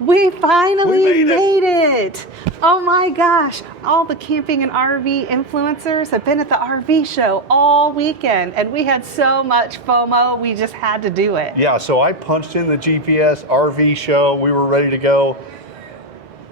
We finally made it! Oh my gosh, all the camping and RV influencers have been at the RV show all weekend, and we had so much FOMO, we just had to do it. Yeah, so I punched in the GPS RV show. We were ready to go.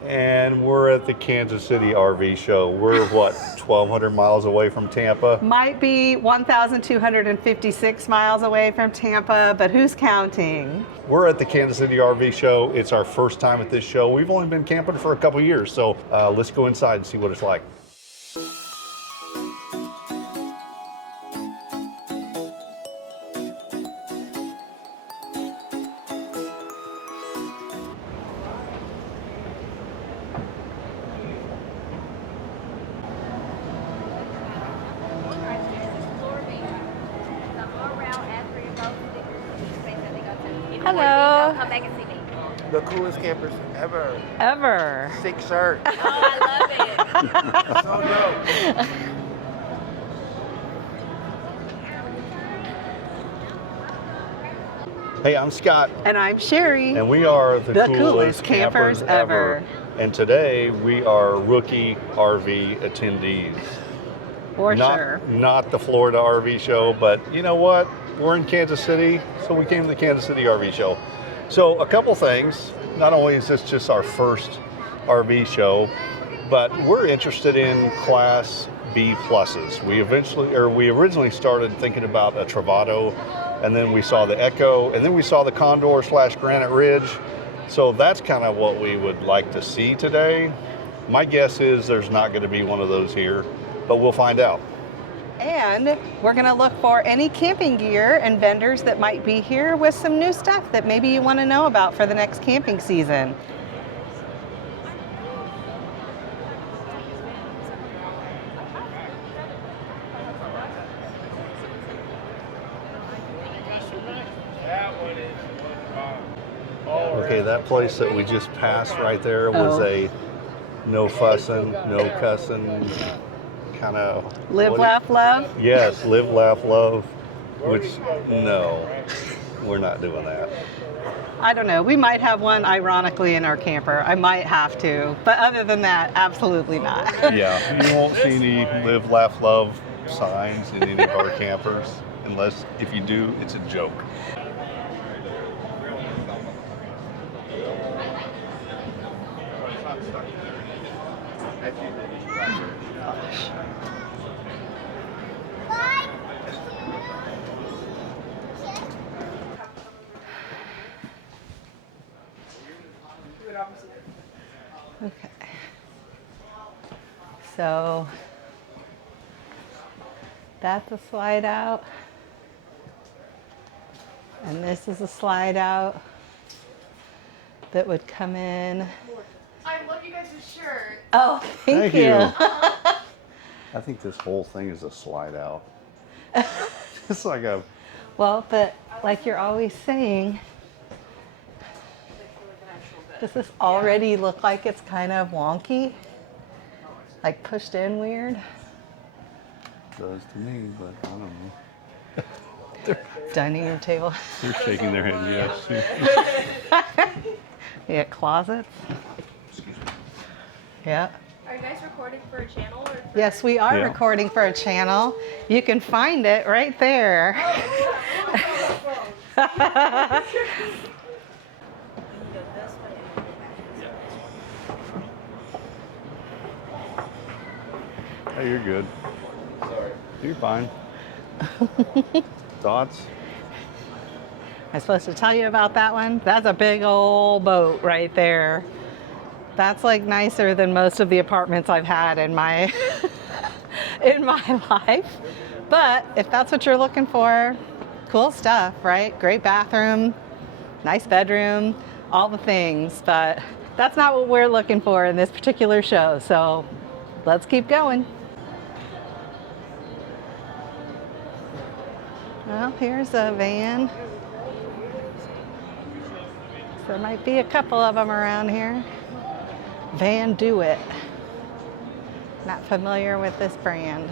And we're at the Kansas City RV show. We're what, 1,200 miles away from Tampa? Might be 1,256 miles away from Tampa, but who's counting? We're at the Kansas City RV show. It's our first time at this show. We've only been camping for a couple years, so let's go inside and see what it's like. Hello. Come back and see me. The coolest campers ever. Ever. Sick shirt. Oh, I love it. So dope. Hey, I'm Scott. And I'm Sherry. And we are The coolest campers ever. And today we are rookie RV attendees. For sure. Not the Florida RV show, but you know what? We're in Kansas City, so we came to the Kansas City RV show. So a couple things. Not only is this just our first RV show, but we're interested in Class B pluses. We originally started thinking about a Travato, and then we saw the Echo, and then we saw the Condor / Granite Ridge. So that's kind of what we would like to see today. My guess is there's not going to be one of those here, but we'll find out. And we're going to look for any camping gear and vendors that might be here with some new stuff that maybe you want to know about for the next camping season. Okay, that place that we just passed right there was a no fussing, no cussing kind of... Live, laugh, love? Yes, live, laugh, love, which, no, we're not doing that. I don't know. We might have one ironically in our camper. I might have to. But other than that, absolutely not. Yeah, you won't see any live, laugh, love signs in any of our campers, unless if you do, it's a joke. Okay. So that's a slide out. And this is a slide out that would come in. I love you guys' shirt. Oh, thank you. I think this whole thing is a slide out. It's like a... Well, but like you're always saying, does this already look like it's kind of wonky? Like pushed in weird? Does to me, but I don't know. Dining room table. They're shaking their heads, yes. You got closets. Yeah. Are you guys recording for a channel? Or for... Yes, we are Yeah. recording for a channel. You can find it right there. Hey, you're good. Sorry. You're fine. Thoughts? I'm supposed to tell you about that one? That's a big old boat right there. That's like nicer than most of the apartments I've had in my in my life. But if that's what you're looking for, cool stuff, right? Great bathroom, nice bedroom, all the things. But that's not what we're looking for in this particular show. So let's keep going. Well, here's a van. So there might be a couple of them around here. Van Do It. Not familiar with this brand.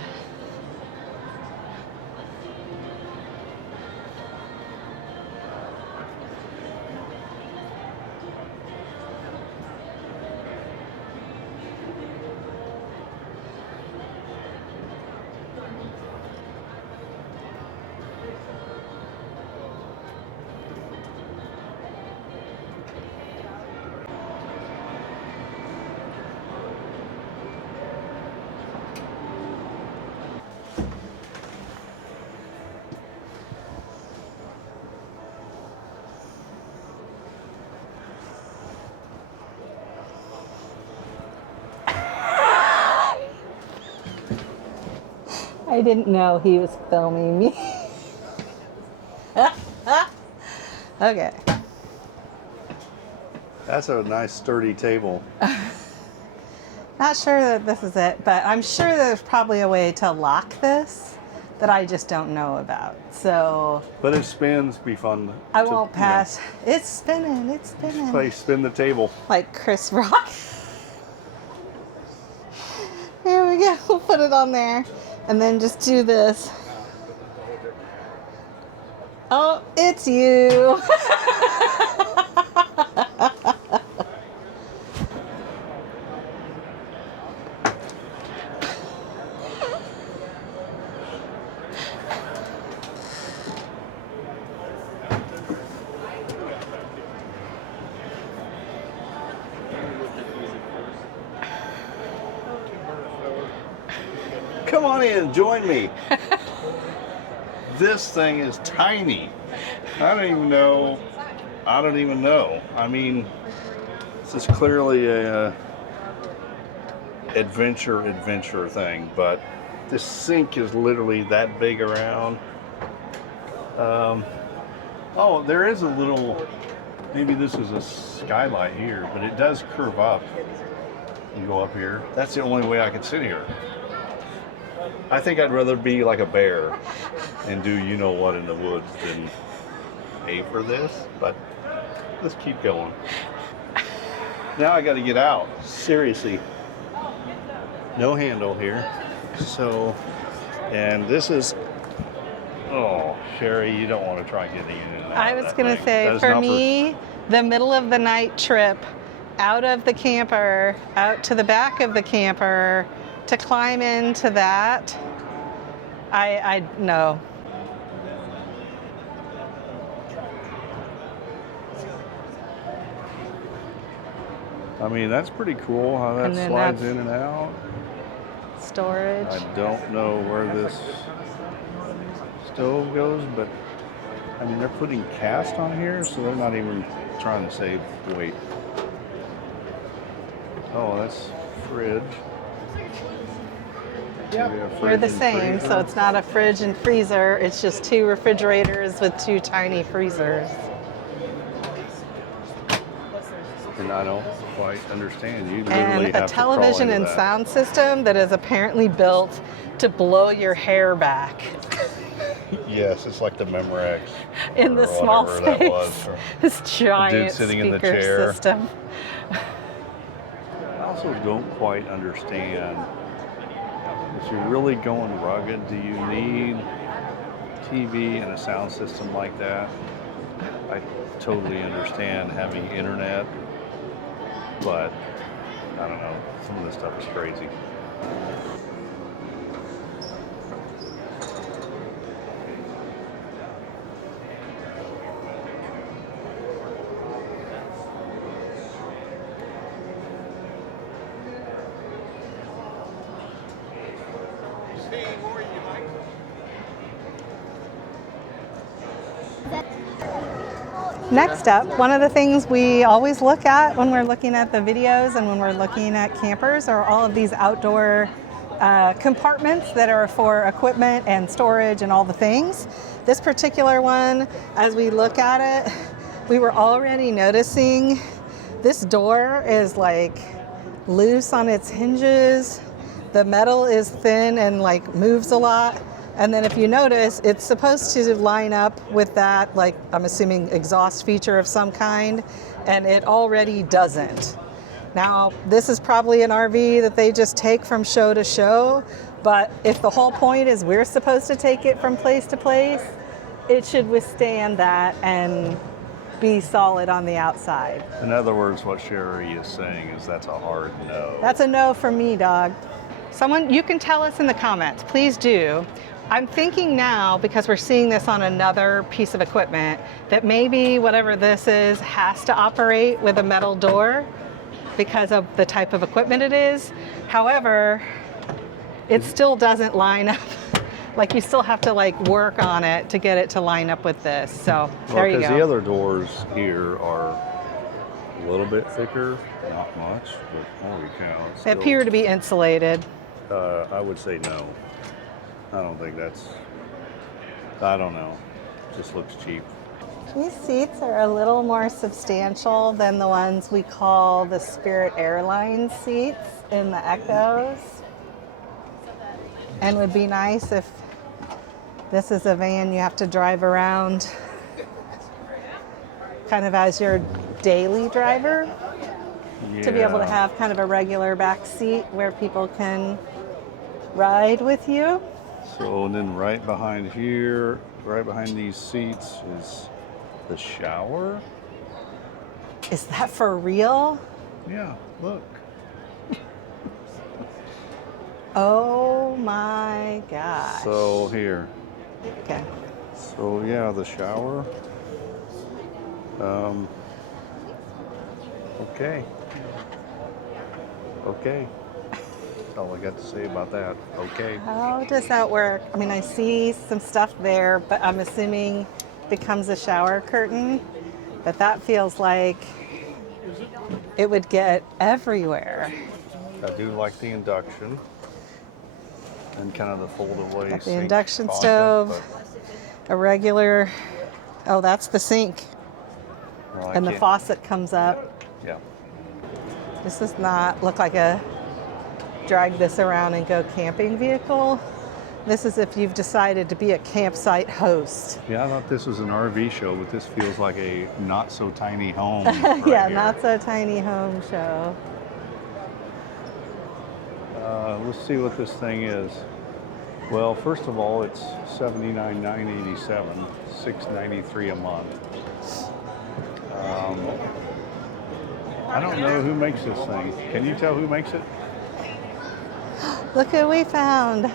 I didn't know he was filming me. Okay. That's a nice sturdy table. Not sure that this is it, but I'm sure there's probably a way to lock this that I just don't know about. So But it spins, be fun. I won't pass. It's spinning, it's You know, spinning. play spin the table. Like Chris Rock. Here we go. We'll put it on there and then just do this. Oh, it's you. Come on in, join me. This thing is tiny. I don't even know. I mean, this is clearly a adventure thing, but this sink is literally that big around. Oh, there is a little, maybe this is a skylight here, but it does curve up and go up here. That's the only way I could sit here. I think I'd rather be like a bear and do you know what in the woods than pay for this, but let's keep going. Now I got to get out. Seriously. No handle here. So, and this is, oh, Sherry, you don't want to try getting in and out. I was going to say, for me, the middle of the night trip out of the camper, out to the back of the camper, to climb into that, I no. I mean, that's pretty cool how that And then slides that's in and out. Storage. I don't know where this stove goes, but I mean, they're putting cast on here, so they're not even trying to save weight. Oh, that's fridge. Yep. We're the same, so it's not a fridge and freezer. It's just two refrigerators with two tiny freezers. And I don't quite understand. You literally And a have television to crawl and into that. sound system that is apparently built to blow your hair back Yes, it's like the Memorex. in or the small whatever that was. space. This giant sitting in the speaker chair. system. I also don't quite understand. If you're really going rugged, do you need TV and a sound system like that? I totally understand having internet, but I don't know. Some of this stuff is crazy. Next up, one of the things we always look at when we're looking at the videos and when we're looking at campers are all of these outdoor compartments that are for equipment and storage and all the things. This particular one, as we look at it, we were already noticing this door is like loose on its hinges. The metal is thin and like moves a lot. And then if you notice, it's supposed to line up with that, like I'm assuming exhaust feature of some kind, and it already doesn't. Now, this is probably an RV that they just take from show to show, but if the whole point is we're supposed to take it from place to place, it should withstand that and be solid on the outside. In other words, what Sherry is saying is that's a hard no. That's a no for me, dog. Someone, you can tell us in the comments, please do. I'm thinking now, because we're seeing this on another piece of equipment, that maybe whatever this is has to operate with a metal door because of the type of equipment it is. However, it still doesn't line up. Like you still have to like work on it to get it to line up with this. So there you go. Because the other doors here are a little bit thicker, not much, but holy cow. They appear to be insulated. I would say no. I don't think that's, I don't know. Just looks cheap. These seats are a little more substantial than the ones we call the Spirit Airlines seats in the Echoes. And would be nice if this is a van you have to drive around kind of as your daily driver, to be able to have kind of a regular back seat where people can ride with you. So, and then right behind here, right behind these seats is the shower. Is that for real? Yeah, look. Oh my gosh. So here. Okay. So yeah, the shower. Okay. Okay. That's all I got to say about that. Okay. How does that work? I mean, I see some stuff there, but I'm assuming it becomes a shower curtain. But that feels like it would get everywhere. I do like the induction and kind of the fold-away Got the sink induction faucet, stove, but, a regular, oh, that's the sink. well, I And the can't- faucet comes up. Yeah. This does not look like a drag this around and go camping vehicle. This is if you've decided to be a campsite host. Yeah, I thought this was an RV show, but this feels like a not so tiny home. Right Yeah, here. not so tiny home show. Let's see what this thing is. Well, first of all, it's $79,987, $693 a month. I don't know who makes this thing. Can you tell who makes it? Look who we found.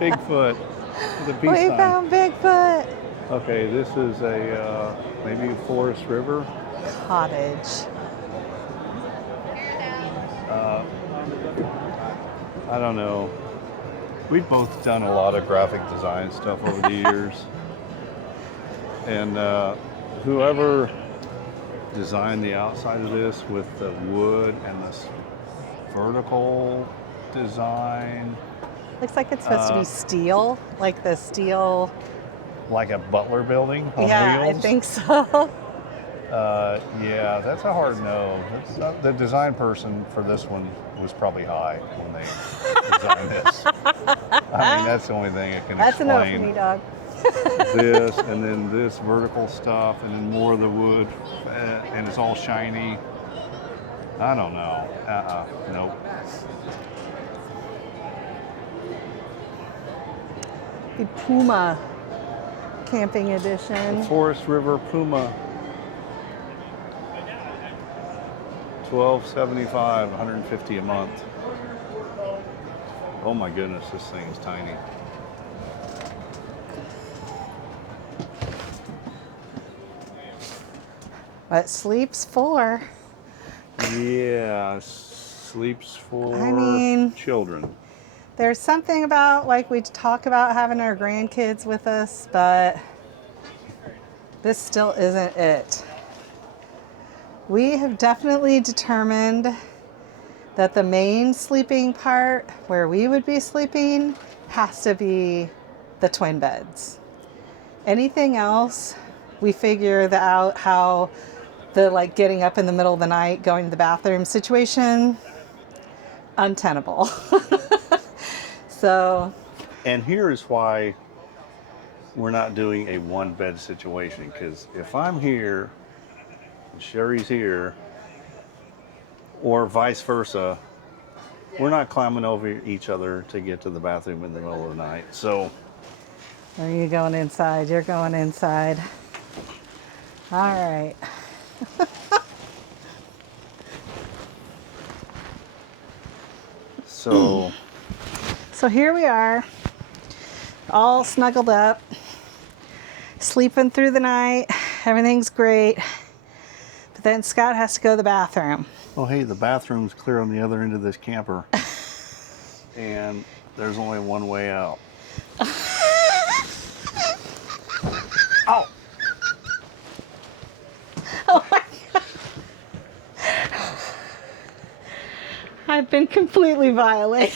Bigfoot with a peace We sign. found Bigfoot. Okay, this is a maybe Forest River. Cottage. I don't know. We've both done a lot of graphic design stuff over the years. And whoever designed the outside of this with the wood and this vertical design, Looks like it's supposed to be steel, like the steel. like a Butler building on Yeah, wheels. I think so. Yeah, that's a hard no. That's not, the design person for this one was probably high when they designed this. I mean, that's the only thing I can That's enough for explain. me, dog. This and then this vertical stuff and then more of the wood and it's all shiny. I don't know. Nope. The Puma camping edition. Forest River Puma. $12.75, $150 a month. Oh my goodness, this thing is tiny. But sleeps 4. Yeah, sleeps for I mean- children. There's something about, like, we talk about having our grandkids with us, but this still isn't it. We have definitely determined that the main sleeping part where we would be sleeping has to be the twin beds. Anything else, we figure out how the, like, getting up in the middle of the night, going to the bathroom situation, untenable. So, And here is why we're not doing a one bed situation, because if I'm here and Sherry's here, or vice versa, we're not climbing over each other to get to the bathroom in the middle of the night. So are you going inside? You're going inside. All right. so So here we are, all snuggled up, sleeping through the night. Everything's great. But then Scott has to go to the bathroom. oh hey, the bathroom's clear on the other end of this camper. And there's only one way out. Oh! Oh my God. I've been completely violated.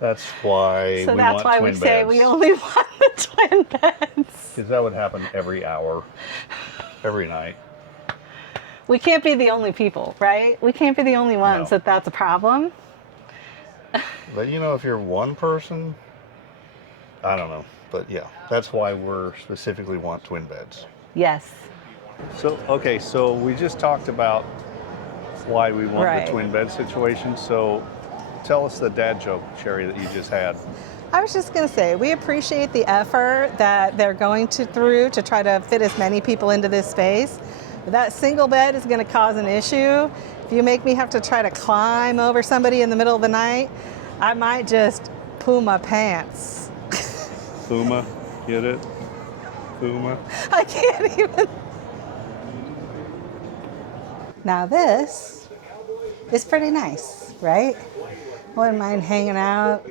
That's why So we that's want why twin we beds. say we only want the twin beds. Because that would happen every hour, every night. We can't be the only people, right? We can't be the only ones No. that's a problem. But you know, if you're one person, I don't know. But yeah, that's why we're specifically want twin beds. Yes. So, okay, so we just talked about why we want Right. the twin bed situation. So tell us the dad joke, Sherry, that you just had. I was just going to say, we appreciate the effort that they're going through to try to fit as many people into this space. But that single bed is going to cause an issue. If you make me have to try to climb over somebody in the middle of the night, I might just poo my pants. Puma, get it? Puma. I can't even. Now this is pretty nice, right? Wouldn't mind hanging out.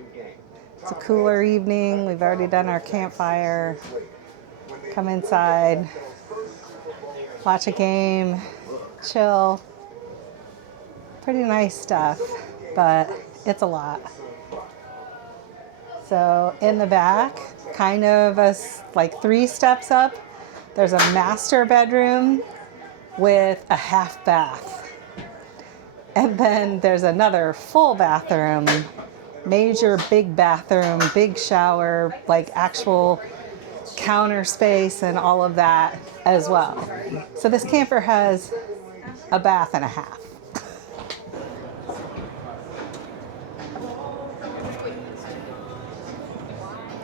It's a cooler evening. We've already done our campfire. Come inside, watch a game, chill. Pretty nice stuff, but it's a lot. So in the back, kind of like 3 steps up, there's a master bedroom with a half bath. And then there's another full bathroom, major big bathroom, big shower, like actual counter space and all of that as well. So this camper has a bath and a half.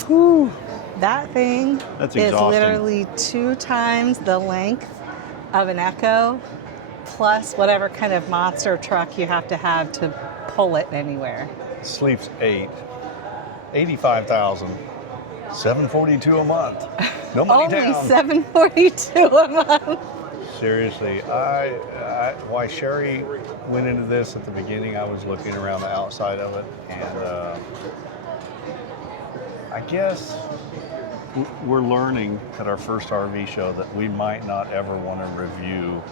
Whew. That thing That's is exhausting. literally 2 times the length of an Echo, plus whatever kind of monster truck you have to pull it anywhere. Sleeps 8. 85,000. 742 a month. No money Only down. $742 a month. Seriously, why Sherry went into this at the beginning, I was looking around the outside of it, and I guess we're learning at our first RV show that we might not ever want to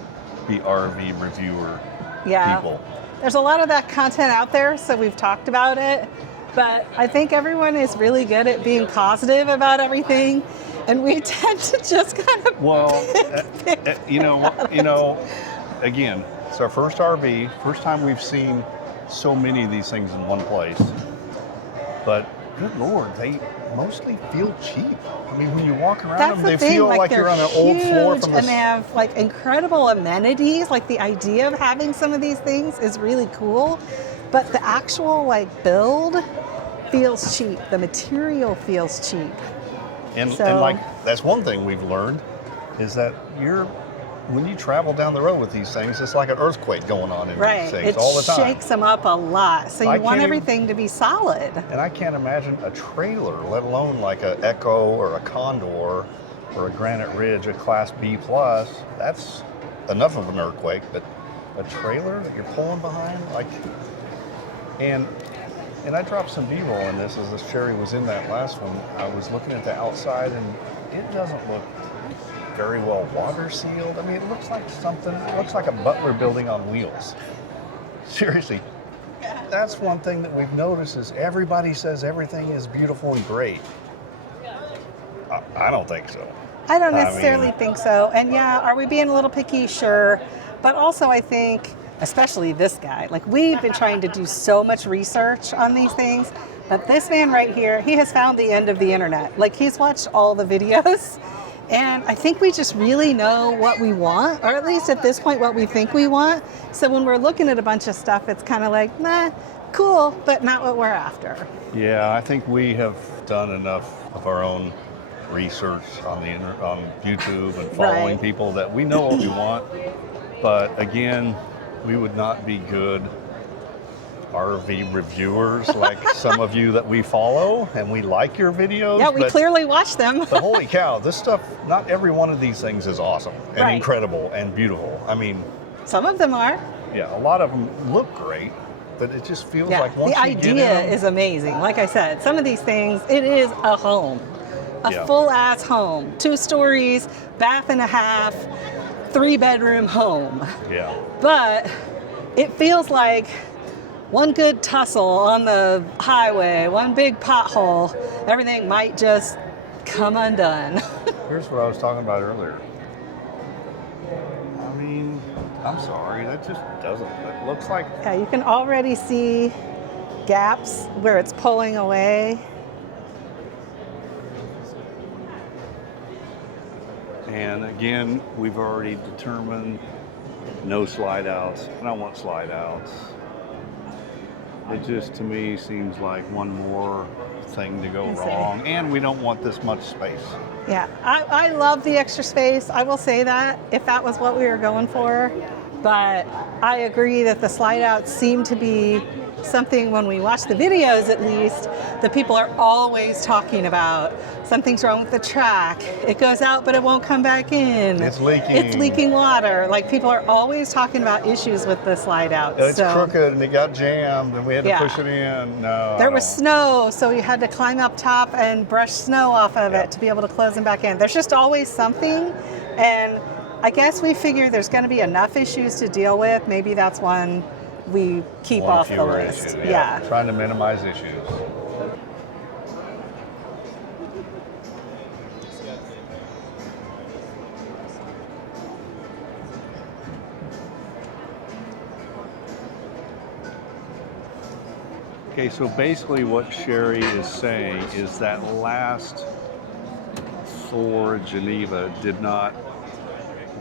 be RV reviewer Yeah. people. There's a lot of that content out there, so we've talked about it. But I think everyone is really good at being positive about everything, and we tend to just kind of Well, again, it's our first RV, first time we've seen so many of these things in one place. But good Lord, they mostly feel cheap. I mean, when you walk around That's them, the they thing, feel like they're you're on an old floor huge, from and they have like incredible amenities. Like the idea of having some of these things is really cool, but the actual like build feels cheap. The material feels cheap. and so- like that's one thing we've learned is that when you travel down the road with these things, it's like an earthquake going on in these Right. things It all the time. shakes them up a lot. So I you want can't even- everything to be solid. And I can't imagine a trailer, let alone like a Echo or a Condor or a Granite Ridge, a Class B+. That's enough of an earthquake, but a trailer that you're pulling behind, like, and I dropped some B-roll in this as Sherry was in that last one. I was looking at the outside and it doesn't look very well water sealed. I mean, it looks like a Butler building on wheels. Seriously. That's one thing that we've noticed is everybody says everything is beautiful and great. I don't think so. I don't I necessarily mean- think so. And yeah, are we being a little picky? Sure. But also I think, especially this guy, like we've been trying to do so much research on these things, but this man right here, he has found the end of the internet. Like he's watched all the videos, and I think we just really know what we want, or at least at this point what we think we want. So when we're looking at a bunch of stuff, it's kind of like, nah, cool, but not what we're after. Yeah, I think we have done enough of our own research on on YouTube and following Right. people that we know what we want. But again, we would not be good RV reviewers like some of you that we follow, and we like your videos. Yeah, we but clearly watch them. But holy cow, this stuff, not every one of these things is awesome and Right. incredible and beautiful. I mean, Some of them are. yeah, a lot of them look great, but it just feels Yeah, like once the you get in idea them, is amazing. Like I said, some of these things, it is a home, a Yeah. full ass home, 2 stories, bath and a half, 3-bedroom home. yeah. But it feels like one good tussle on the highway, one big pothole, everything might just come undone. Here's what I was talking about earlier. I mean, I'm sorry, that just doesn't. It looks like. Yeah, you can already see gaps where it's pulling away. And again, we've already determined no slide outs. I don't want slide outs. It just, to me, seems like one more thing to go wrong. And we don't want this much space. Yeah, I love the extra space. I will say that if that was what we were going for. But I agree that the slide outs seem to be something, when we watch the videos at least, that people are always talking about. Something's wrong with the track. It goes out, but it won't come back in. It's leaking. It's leaking water. Like, people are always talking about issues with the slide outs. It's crooked and it got jammed and we had to push it in. No. There was snow, so you had to climb up top and brush snow off of it to be able to close them back in. There's just always something. And I guess we figure there's going to be enough issues to deal with. Maybe that's one we keep off the list. Issue, yeah. Trying to minimize issues. Okay, so basically what Sherry is saying is that last Thor Geneva did not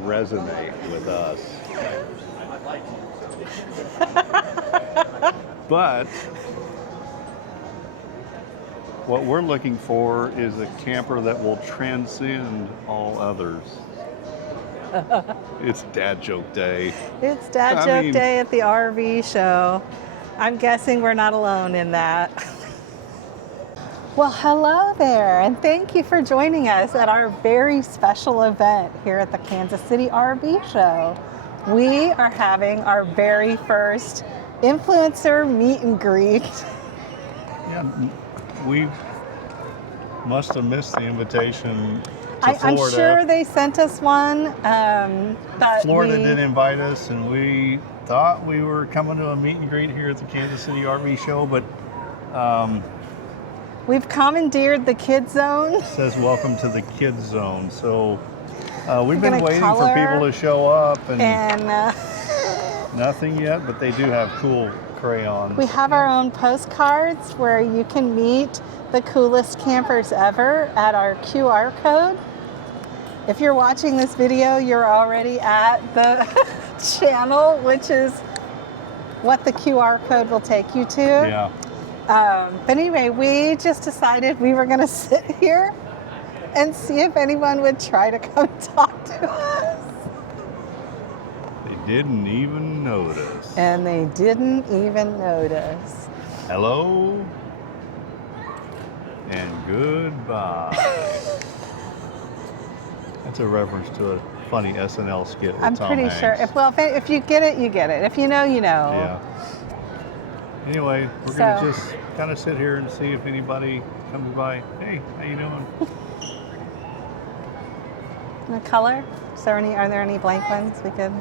resonate with us. But what we're looking for is a camper that will transcend all others. It's dad joke day. It's dad joke day at the RV show. I'm guessing we're not alone in that. Well, hello there, and thank you for joining us at our very special event here at the Kansas City RV show. We are having our very first influencer meet and greet. Yeah, we must have missed the invitation to Florida. I'm sure they sent us one, but Florida did invite us, and we thought we were coming to a meet and greet here at the Kansas City RV show, but we've commandeered the kids zone. It says welcome to the kids zone. So we've been waiting for people to show up, and nothing yet, but they do have cool crayons. We have our own postcards where you can meet the coolest campers ever at our QR code. If you're watching this video, you're already at the channel, which is what the QR code will take you to. Yeah. But anyway, we just decided we were going to sit here and see if anyone would try to come talk to us. They didn't even notice. And they didn't even notice. Hello and goodbye. That's a reference to a funny SNL skit with I'm Tom pretty Hanks. sure. If you get it, you get it. If you know, you know. Yeah. Anyway, we're going to just kind of sit here and see if anybody comes by. Hey, how you doing? The color? Are there any blank ones we could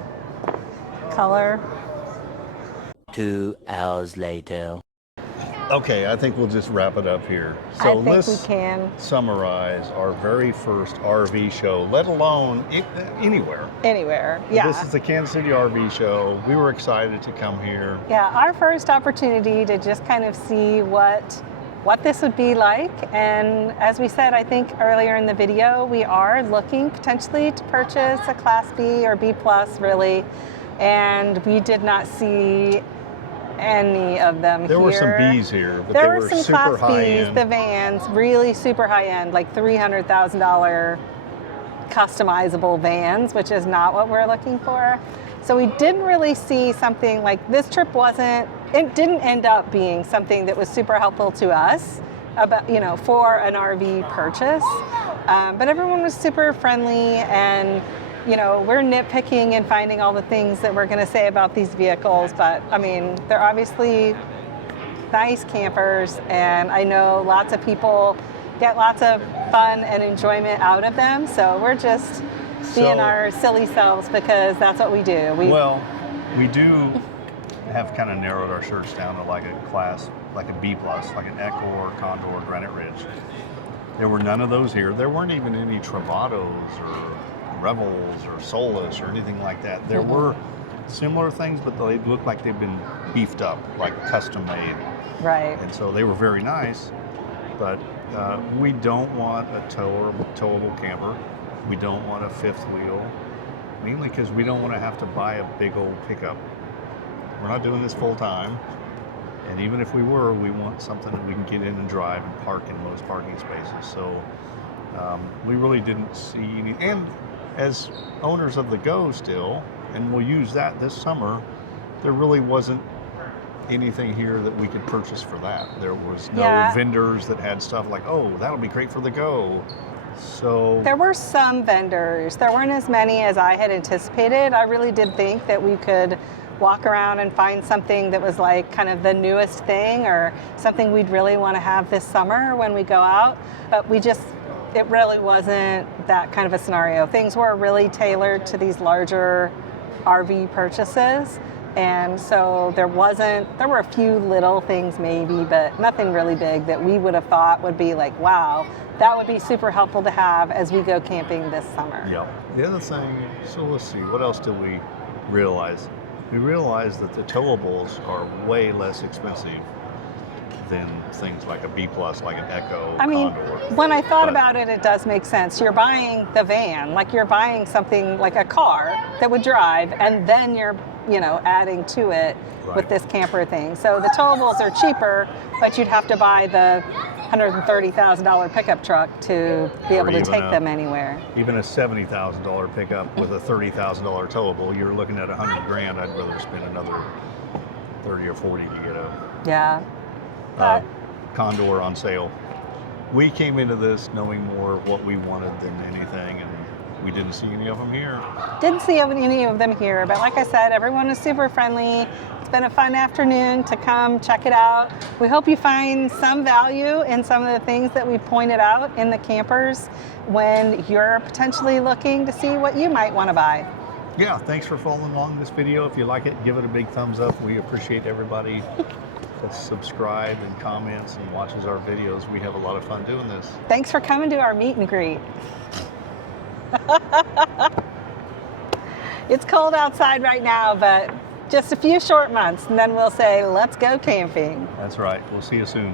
color? 2 hours later. Okay, I think we'll just wrap it up here. I So think let's we can. summarize our very first RV show, let alone anywhere. Anywhere, yeah. This is the Kansas City RV show. We were excited to come here. Yeah, our first opportunity to just kind of see what this would be like. And as we said, I think earlier in the video, we are looking potentially to purchase a Class B or B plus, really. And we did not see any of them There here. were some Bs here, but there they were were some super Class high Bs, end. the vans, really super high end, like $300,000 customizable vans, which is not what we're looking for. So we didn't really see something like this trip it didn't end up being something that was super helpful to us about, for an RV purchase. But everyone was super friendly, and we're nitpicking and finding all the things that we're going to say about these vehicles, but I mean, they're obviously nice campers, and I know lots of people get lots of fun and enjoyment out of them, so we're just being our silly selves because that's what we do. We do have kind of narrowed our search down to like a class, like a B plus, like an Echo, Condor, Granite Ridge. There were none of those here. There weren't even any Travados or Revels or Solas or anything like that. There were similar things, but they looked like they've been beefed up, like custom made. Right. And so they were very nice, but we don't want a towable camper. We don't want a fifth wheel, mainly because we don't want to have to buy a big old pickup. We're not doing this full time. And even if we were, we want something that we can get in and drive and park in most parking spaces. So we really didn't see any. And as owners of the Go still, and we'll use that this summer, there really wasn't anything here that we could purchase for that. There was no vendors that had stuff like, oh, that'll be great for the Go. So there were some vendors. There weren't as many as I had anticipated. I really did think that we could walk around and find something that was like kind of the newest thing or something we'd really want to have this summer when we go out. But it really wasn't that kind of a scenario. Things were really tailored to these larger RV purchases. And so there were a few little things maybe, but nothing really big that we would have thought would be like, wow, that would be super helpful to have as we go camping this summer. Yeah. The other thing, so let's see, what else did we realize? We realized that the towables are way less expensive than things like a B plus, like an Echo, I mean, Condor. when I thought about it, it does make sense. You're buying the van, like you're buying something like a car that would drive, and then you're, adding to it with this camper thing. So the towables are cheaper, but you'd have to buy the $130,000 pickup truck to be able to take them anywhere. Even a $70,000 pickup with a $30,000 towable, you're looking at $100,000. I'd rather spend another 30 or 40 to get a Condor on sale. We came into this knowing more what we wanted than anything, and we didn't see any of them here. Didn't see any of them here, but like I said, everyone was super friendly. It's been a fun afternoon to come check it out. We hope you find some value in some of the things that we pointed out in the campers when you're potentially looking to see what you might want to buy. Yeah, thanks for following along this video. If you like it, give it a big thumbs up. We appreciate everybody that subscribes and comments and watches our videos. We have a lot of fun doing this. Thanks for coming to our meet and greet. It's cold outside right now, but just a few short months, and then we'll say, let's go camping. That's right. We'll see you soon.